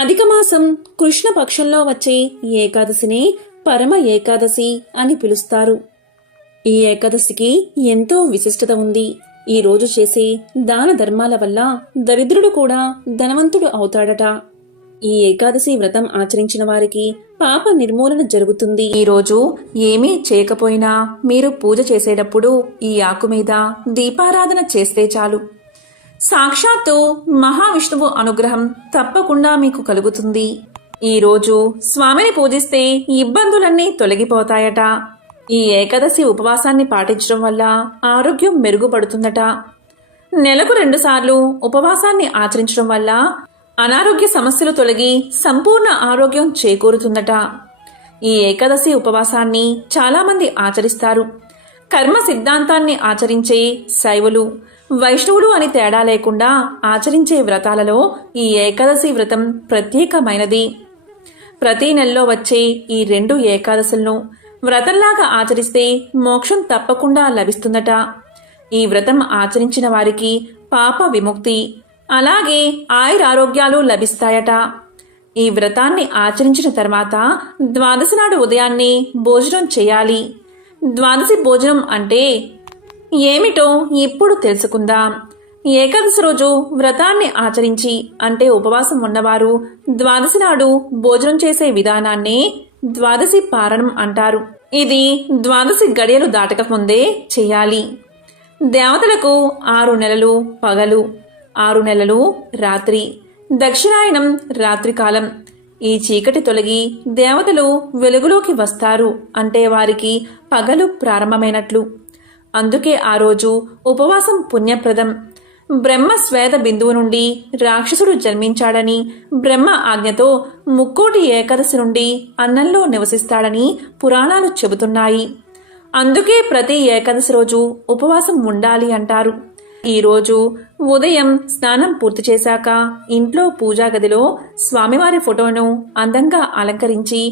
అధిక మాసం కృష్ణపక్షంలో వచ్చే ఏకాదశిని పరమ ఏకాదశి అని పిలుస్తారు. ఈ ఏకాదశికి ఎంతో విశిష్టత ఉంది. ఈ రోజు చేసే దాన ధర్మాల వల్ల దరిద్రుడు కూడా ధనవంతుడు అవుతాడట. ఈ ఏకాదశి వ్రతం ఆచరించిన వారికి పాప నిర్మూలన జరుగుతుంది. ఈ రోజు ఏమీ చేయకపోయినా మీరు పూజ చేసేటప్పుడు ఈ ఆకు మీద దీపారాధన చేస్తే చాలు. సాక్షాత్తు మహావిష్ణువు అనుగ్రహం తప్పకుండా మీకు కలుగుతుంది. ఈ రోజు స్వామిని పూజిస్తే ఇబ్బందులన్నీ తొలగిపోతాయట. ఈ ఏకాదశి ఉపవాసాన్ని పాటించడం వల్ల ఆరోగ్యం మెరుగుపడుతుందట. నెలకు 2 సార్లు ఉపవాసాన్ని ఆచరించడం వల్ల అనారోగ్య సమస్యలు తొలగి సంపూర్ణ ఆరోగ్యం చేకూరుతుందట. ఈ ఏకాదశి ఉపవాసాన్ని చాలామంది ఆచరిస్తారు. కర్మ సిద్ధాంతాన్ని ఆచరించే శైవులు, వైష్ణవులు అని తేడా లేకుండా ఆచరించే వ్రతాలలో ఈ ఏకాదశి వ్రతం ప్రత్యేకమైనది. ప్రతి నెలలో వచ్చే ఈ 2 ఏకాదశులను వ్రతంలాగా ఆచరిస్తే మోక్షం తప్పకుండా లభిస్తుందట. ఈ వ్రతం ఆచరించిన వారికి పాప విముక్తి, అలాగే ఆయురారోగ్యాలు లభిస్తాయట. ఈ వ్రతాన్ని ఆచరించిన తర్వాత ద్వాదశి నాడు ఉదయాన్నే భోజనం చేయాలి. ద్వాదశి భోజనం అంటే ఏమిటో ఇప్పుడు తెలుసుకుందాం. ఏకాదశి రోజు వ్రతాన్ని ఆచరించి అంటే ఉపవాసం ఉన్నవారు ద్వాదశి నాడు భోజనం చేసే విధానాన్నే ద్వాదశి పారణం అంటారు. ఇది ద్వాదశి గడియలు దాటక ముందే చేయాలి. దేవతలకు 6 నెలలు పగలు, 6 నెలలు రాత్రి, దక్షిణాయనం రాత్రికాలం. ఈ చీకటి తొలగి దేవతలు వెలుగులోకి వస్తారు అంటే వారికి పగలు ప్రారంభమైనట్లు. అందుకే ఆ రోజు ఉపవాసం పుణ్యప్రదం. బ్రహ్మ శ్వేత బిందువు నుండి రాక్షసుడు జన్మించాడని, బ్రహ్మ ఆజ్ఞతో ముక్కోటి ఏకాదశి నుండి అన్నంలో నివసిస్తాడని పురాణాలు చెబుతున్నాయి. అందుకే ప్రతి ఏకాదశి రోజు ఉపవాసం ఉండాలి అంటారు. ఈరోజు ఉదయం స్నానం పూర్తి చేశాక ఇంట్లో పూజా గదిలో స్వామివారి ఫోటోను అందంగా అలంకరించి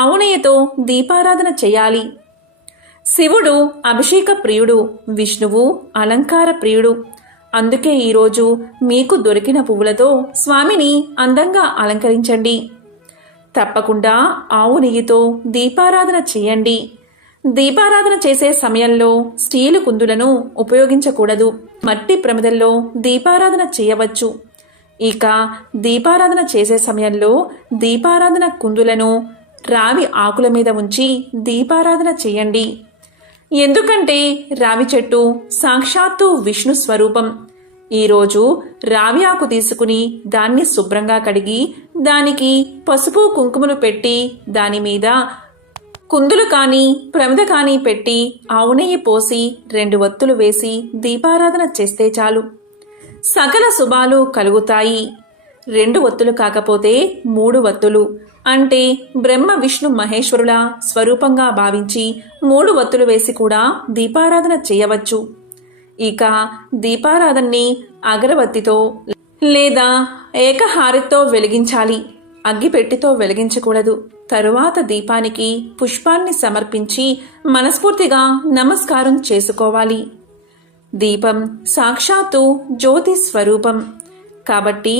ఆవు నెయ్యితో దీపారాధన చేయాలి. శివుడు అభిషేక ప్రియుడు, విష్ణువు అలంకార ప్రియుడు. అందుకే ఈరోజు మీకు దొరికిన పువ్వులతో స్వామిని అందంగా అలంకరించండి. తప్పకుండా ఆవు నెయ్యితో దీపారాధన చేయండి. దీపారాధన చేసే సమయంలో స్టీలు కుందులను ఉపయోగించకూడదు. మట్టి ప్రమిదల్లో దీపారాధన చేయవచ్చు. ఇక దీపారాధన చేసే సమయంలో దీపారాధన కుందులను రావి ఆకుల మీద ఉంచి దీపారాధన చేయండి. ఎందుకంటే రావి చెట్టు సాక్షాత్తు విష్ణు స్వరూపం. ఈరోజు రావి ఆకు తీసుకుని దాన్ని శుభ్రంగా కడిగి దానికి పసుపు కుంకుమలు పెట్టి దాని మీద కుందులు కానీ ప్రమిద కానీ పెట్టి ఆవు నెయ్యి పోసి 2 వత్తులు వేసి దీపారాధన చేస్తే చాలు. సకల శుభాలు కలుగుతాయి. 2 వత్తులు కాకపోతే 3 వత్తులు అంటే బ్రహ్మ విష్ణు మహేశ్వరుల స్వరూపంగా భావించి 3 వత్తులు వేసి కూడా దీపారాధన చేయవచ్చు. ఇక దీపారాధనని అగరబత్తితో లేదా ఏకహారతితో వెలిగించాలి. అగ్గిపెట్టితో వెలిగించకూడదు. తరువాత దీపానికి పుష్పాన్ని సమర్పించి మనస్ఫూర్తిగా నమస్కారం చేసుకోవాలి. దీపం సాక్షాత్తు జ్యోతి స్వరూపం కాబట్టి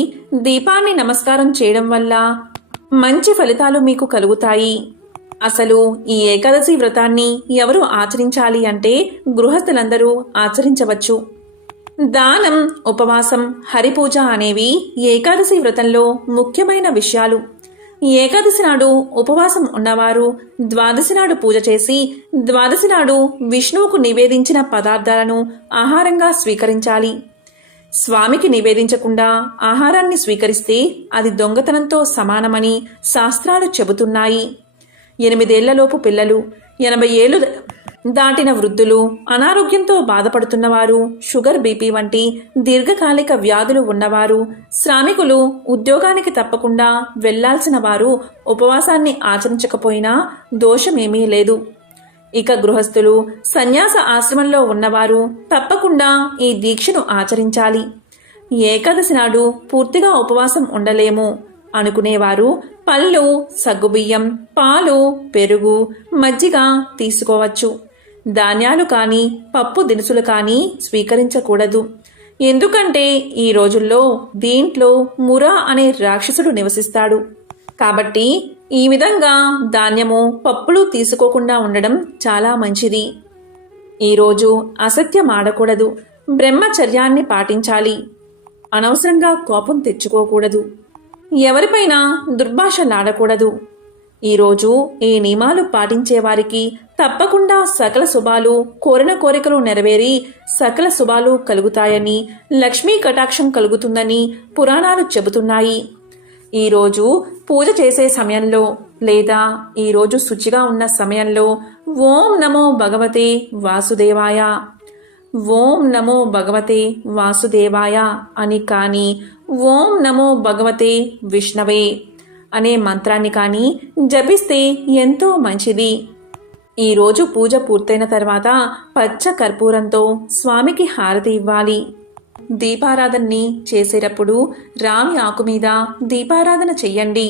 దీపాన్ని నమస్కారం చేయడం వల్ల మంచి ఫలితాలు మీకు కలుగుతాయి. అసలు ఈ ఏకాదశి వ్రతాన్ని ఎవరు ఆచరించాలి అంటే గృహస్థులందరూ ఆచరించవచ్చు. దానం, ఉపవాసం, హరిపూజ అనేవి ఏకాదశి వ్రతంలో ముఖ్యమైన విషయాలు. ఏకాదశి నాడు ఉపవాసం ఉన్నవారు ద్వాదశి నాడు పూజ చేసి ద్వాదశి నాడు విష్ణువుకు నివేదించిన పదార్థాలను ఆహారంగా స్వీకరించాలి. స్వామికి నివేదించకుండా ఆహారాన్ని స్వీకరిస్తే అది దొంగతనంతో సమానమని శాస్త్రాలు చెబుతున్నాయి. 8 ఏళ్లలోపు పిల్లలు, 80 ఏళ్లు దాటిన వృద్ధులు, అనారోగ్యంతో బాధపడుతున్నవారు, షుగర్, బీపీ వంటి దీర్ఘకాలిక వ్యాధులు ఉన్నవారు, శ్రామికులు, ఉద్యోగానికి తప్పకుండా వెళ్లాల్సిన వారు ఉపవాసాన్ని ఆచరించకపోయినా దోషమేమీ లేదు. ఇక గృహస్థులు, సన్యాస ఆశ్రమంలో ఉన్నవారు తప్పకుండా ఈ దీక్షను ఆచరించాలి. ఏకాదశి నాడు పూర్తిగా ఉపవాసం ఉండలేము అనుకునేవారు పళ్ళు, సగ్గుబియ్యం, పాలు, పెరుగు, మజ్జిగ తీసుకోవచ్చు. ధాన్యాలు కానీ పప్పు దినుసులు కానీ స్వీకరించకూడదు. ఎందుకంటే ఈ రోజుల్లో దీంట్లో మురా అనే రాక్షసుడు నివసిస్తాడు. కాబట్టి ఈ విధంగా ధాన్యము పప్పులు తీసుకోకుండా ఉండడం చాలా మంచిది. ఈరోజు అసత్యం ఆడకూడదు, బ్రహ్మచర్యాన్ని పాటించాలి. అనవసరంగా కోపం తెచ్చుకోకూడదు, ఎవరిపైనా దుర్భాషలాడకూడదు. ఈరోజు ఈ నియమాలు పాటించేవారికి తప్పకుండా సకల శుభాలు, కోరిన కోరికలు నెరవేరి సకల శుభాలు కలుగుతాయని, లక్ష్మీ కటాక్షం కలుగుతుందని పురాణాలు చెబుతున్నాయి. ఈరోజు పూజ చేసే సమయంలో లేదా ఈరోజు శుచిగా ఉన్న సమయంలో ఓం నమో భగవతే వాసుదేవాయ, ఓం నమో భగవతే వాసుదేవాయ అని కానీ, ఓం నమో భగవతే విష్ణవే అనే మంత్రాన్ని కానీ జపిస్తే ఎంతో మంచిది. ఈరోజు పూజ పూర్తయిన తర్వాత పచ్చ కర్పూరంతో స్వామికి హారతి ఇవ్వాలి. దీపారాధనని చేసేటప్పుడు రావి ఆకు మీద దీపారాధన చెయ్యండి.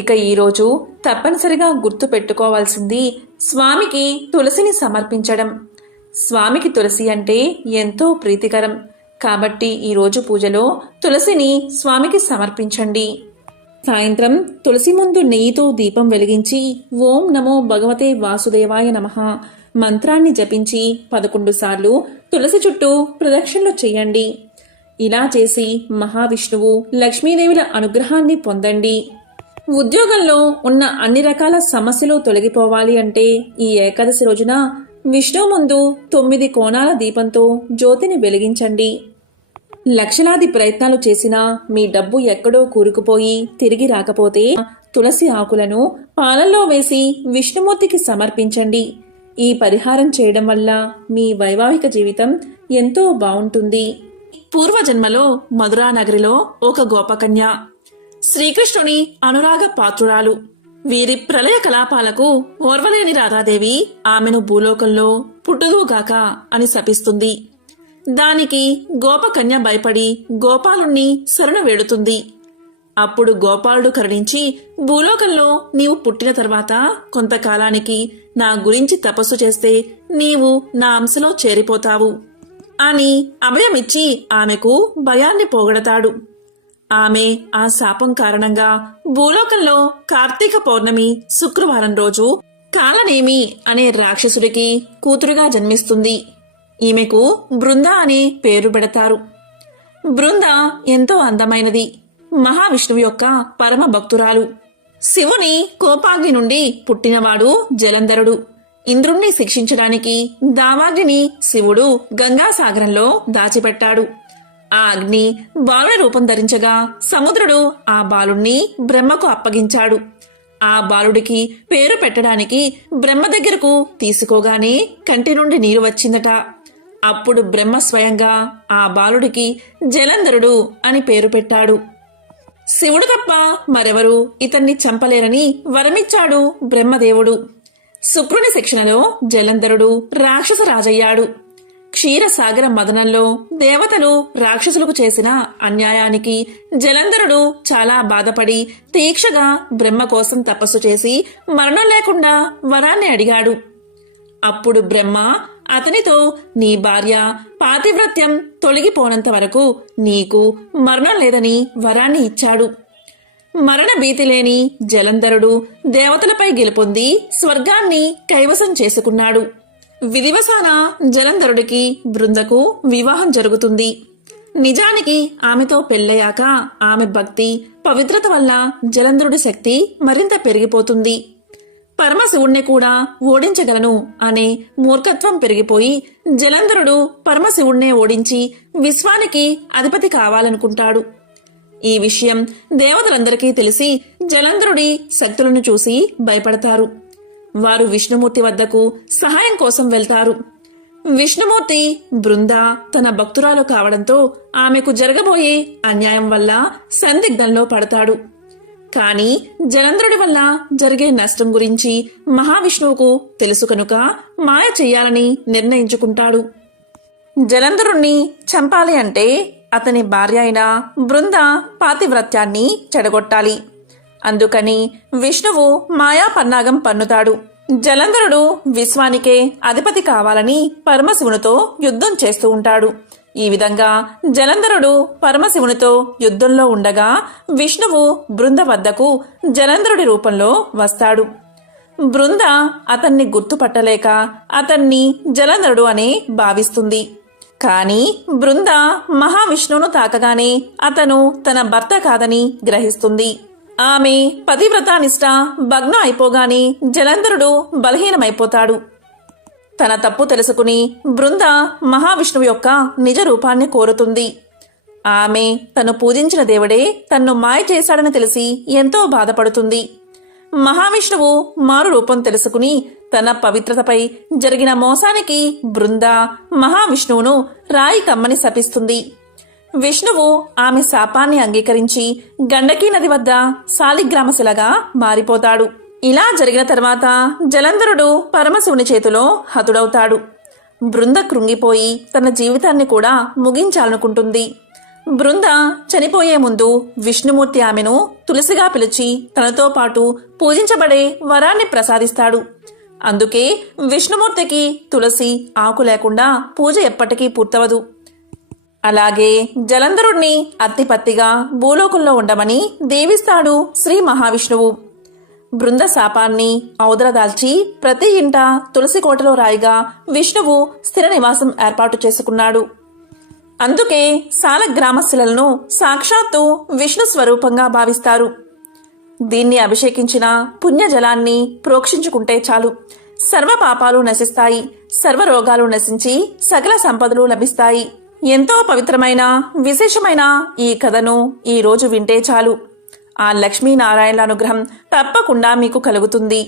ఇక ఈరోజు తప్పనిసరిగా గుర్తు పెట్టుకోవాల్సింది స్వామికి తులసిని సమర్పించడం. స్వామికి తులసి అంటే ఎంతో ప్రీతికరం. కాబట్టి ఈరోజు పూజలో తులసిని స్వామికి సమర్పించండి. సాయంత్రం తులసి ముందు నెయ్యితో దీపం వెలిగించి ఓం నమో భగవతే వాసుదేవాయ నమః మంత్రాన్ని జపించి 11 సార్లు తులసి చుట్టూ ప్రదక్షిణలు చేయండి. ఇలా చేసి మహావిష్ణువు, లక్ష్మీదేవుల అనుగ్రహాన్ని పొందండి. ఉద్యోగంలో ఉన్న అన్ని రకాల సమస్యలు తొలగిపోవాలి అంటే ఈ ఏకాదశి రోజున విష్ణువు ముందు 9 కోణాల దీపంతో జ్యోతిని వెలిగించండి. లక్షలాది ప్రయత్నాలు చేసినా మీ డబ్బు ఎక్కడో కూరుకుపోయి తిరిగి రాకపోతే తులసి ఆకులను పాలల్లో వేసి విష్ణుమూర్తికి సమర్పించండి. ఈ పరిహారం చేయడం వల్ల మీ వైవాహిక జీవితం ఎంతో బాగుంటుంది. పూర్వజన్మలో మధురా నగరిలో ఒక గోపకన్య శ్రీకృష్ణుని అనురాగ పాత్రురాలు. వీరి ప్రళయ కలాపాలకు ఓర్వలేని రాధాదేవి ఆమెను భూలోకంలో పుట్టుదుగాక అని శపిస్తుంది. దానికి గోపకన్య భయపడి గోపాలుణ్ణి శరణ వేడుతుంది. అప్పుడు గోపాలుడు కరుణించి, భూలోకంలో నీవు పుట్టిన తర్వాత కొంతకాలానికి నా గురించి తపస్సు చేస్తే నీవు నా అంశలో చేరిపోతావు అని అభయమిచ్చి ఆమెకు భయాన్ని పోగొడతాడు. ఆమె ఆ శాపం కారణంగా భూలోకంలో కార్తీక పౌర్ణమి శుక్రవారం రోజు కాలనేమి అనే రాక్షసుడికి కూతురుగా జన్మిస్తుంది. ఈమెకు బృంద అనే పేరు పెడతారు. బృంద ఎంతో అందమైనది. మహావిష్ణువు యొక్క పరమ భక్తురాలు. శివుని కోపాగ్ని నుండి పుట్టినవాడు జలంధరుడు. ఇంద్రుణ్ణి శిక్షించడానికి దావాగ్నిని శివుడు గంగాసాగరంలో దాచిపెట్టాడు. ఆ అగ్ని బాలుడి రూపం ధరించగా సముద్రుడు ఆ బాలుణ్ణి బ్రహ్మకు అప్పగించాడు. ఆ బాలుడికి పేరు పెట్టడానికి బ్రహ్మ దగ్గరకు తీసుకోగానే కంటి నుండి నీరు వచ్చిందట. అప్పుడు బ్రహ్మ స్వయంగా ఆ బాలుడికి జలంధరుడు అని పేరు పెట్టాడు. శివుడు తప్ప మరెవరూ ఇతన్ని చంపలేరని వరమిచ్చాడు బ్రహ్మదేవుడు. శుక్రుని శిక్షణలో జలంధరుడు రాక్షస రాజయ్యాడు. క్షీరసాగర మదనంలో దేవతలు రాక్షసులకు చేసిన అన్యాయానికి జలంధరుడు చాలా బాధపడి తీక్షగా బ్రహ్మ కోసం తపస్సు చేసి మరణం లేకుండా వరాన్ని అడిగాడు. అప్పుడు బ్రహ్మ అతనితో, నీ భార్య పాతివ్రత్యం తొలగిపోనంత వరకు నీకు మరణం లేదని వరాన్ని ఇచ్చాడు. మరణ భీతి లేని జలంధరుడు దేవతలపై గెలుపొంది స్వర్గాన్ని కైవసం చేసుకున్నాడు. విధివసాన జలంధరుడికి బృందకు వివాహం జరుగుతుంది. నిజానికి ఆమెతో పెళ్ళయ్యాక ఆమె భక్తి పవిత్రత వల్ల జలంధరుడి శక్తి మరింత పెరిగిపోతుంది. పరమశివుణ్ణి కూడా ఓడించగలను అనే మూర్ఖత్వం పెరిగిపోయి జలంధరుడు పరమశివుణ్ణే ఓడించి విశ్వానికి అధిపతి కావాలనుకుంటాడు. ఈ విషయం దేవతలందరికీ తెలిసి జలంధరుడి శక్తులను చూసి భయపడతారు. వారు విష్ణుమూర్తి వద్దకు సహాయం కోసం వెళ్తారు. విష్ణుమూర్తి బృంద తన భక్తురాలు కావడంతో ఆమెకు జరగబోయే అన్యాయం వల్ల సందిగ్ధంలో పడతాడు. కాని జలంధరుడి వల్ల జరిగే నష్టం గురించి మహావిష్ణువుకు తెలుసు కనుక మాయ చెయ్యాలని నిర్ణయించుకుంటాడు. జలంధరుణ్ణి చంపాలి అంటే అతని భార్య అయిన బృంద పాతివ్రత్యాన్ని చెడగొట్టాలి. అందుకని విష్ణువు మాయా పన్నాగం పన్నుతాడు. జలంధరుడు విశ్వానికే అధిపతి కావాలని పరమశివునితో యుద్ధం చేస్తూ ఉంటాడు. ఈ విధంగా జలంధరుడు పరమశివునితో యుద్ధంలో ఉండగా విష్ణువు బృంద వద్దకు జలంధరుడి రూపంలో వస్తాడు. బృంద అతన్ని గుర్తుపట్టలేక అతన్ని జలంధరుడు అని భావిస్తుంది. కాని బృంద మహావిష్ణువును తాకగానే అతను తన భర్త కాదని గ్రహిస్తుంది. ఆమె పతివ్రతానిష్ట భగ్నం అయిపోగానే జలంధరుడు బలహీనమైపోతాడు. తన తప్పు తెలుసుకుని బృంద మహావిష్ణువు యొక్క నిజ రూపాన్ని కోరుతుంది. ఆమె తను పూజించిన దేవుడే తన్ను మాయ చేశాడని తెలిసి ఎంతో బాధపడుతుంది. మహావిష్ణువు మారు రూపం తెలుసుకుని తన పవిత్రతపై జరిగిన మోసానికి బృంద మహావిష్ణువును రాయి కమ్మని శపిస్తుంది. విష్ణువు ఆమె శాపాన్ని అంగీకరించి గండకీ నది వద్ద శాలిగ్రామశిలగా మారిపోతాడు. ఇలా జరిగిన తర్వాత జలంధరుడు పరమశివుని చేతిలో హతుడవుతాడు. బృంద కృంగిపోయి తన జీవితాన్ని కూడా ముగించాలనుకుంటుంది. బృంద చనిపోయే ముందు విష్ణుమూర్తి ఆమెను తులసిగా పిలిచి తనతో పాటు పూజించబడే వరాన్ని ప్రసాదిస్తాడు. అందుకే విష్ణుమూర్తికి తులసి ఆకు లేకుండా పూజ ఎప్పటికీ పూర్తవదు. అలాగే జలంధరుణ్ణి అత్తిపత్తిగా భూలోకంలో ఉండమని దీవిస్తాడు శ్రీ మహావిష్ణువు. బృంద శాపాన్ని ఔదరదాల్చి ప్రతి ఇంట తులసి కోటలో రాయిగా విష్ణువు స్థిర నివాసం ఏర్పాటు చేసుకున్నాడు. అందుకే శాలగ్రామ శిలలను సాక్షాత్తు విష్ణు స్వరూపంగా భావిస్తారు. దీన్ని అభిషేకించిన పుణ్యజలాన్ని ప్రోక్షించుకుంటే చాలు, సర్వ పాపాలు నశిస్తాయి, సర్వ రోగాలు నశించి సకల సంపదలు లభిస్తాయి. ఎంతో పవిత్రమైన విశేషమైన ఈ కథను ఈ రోజు వింటే చాలు, ఆ లక్ష్మీనారాయణల అనుగ్రహం తప్పకుండా మీకు కలుగుతుంది.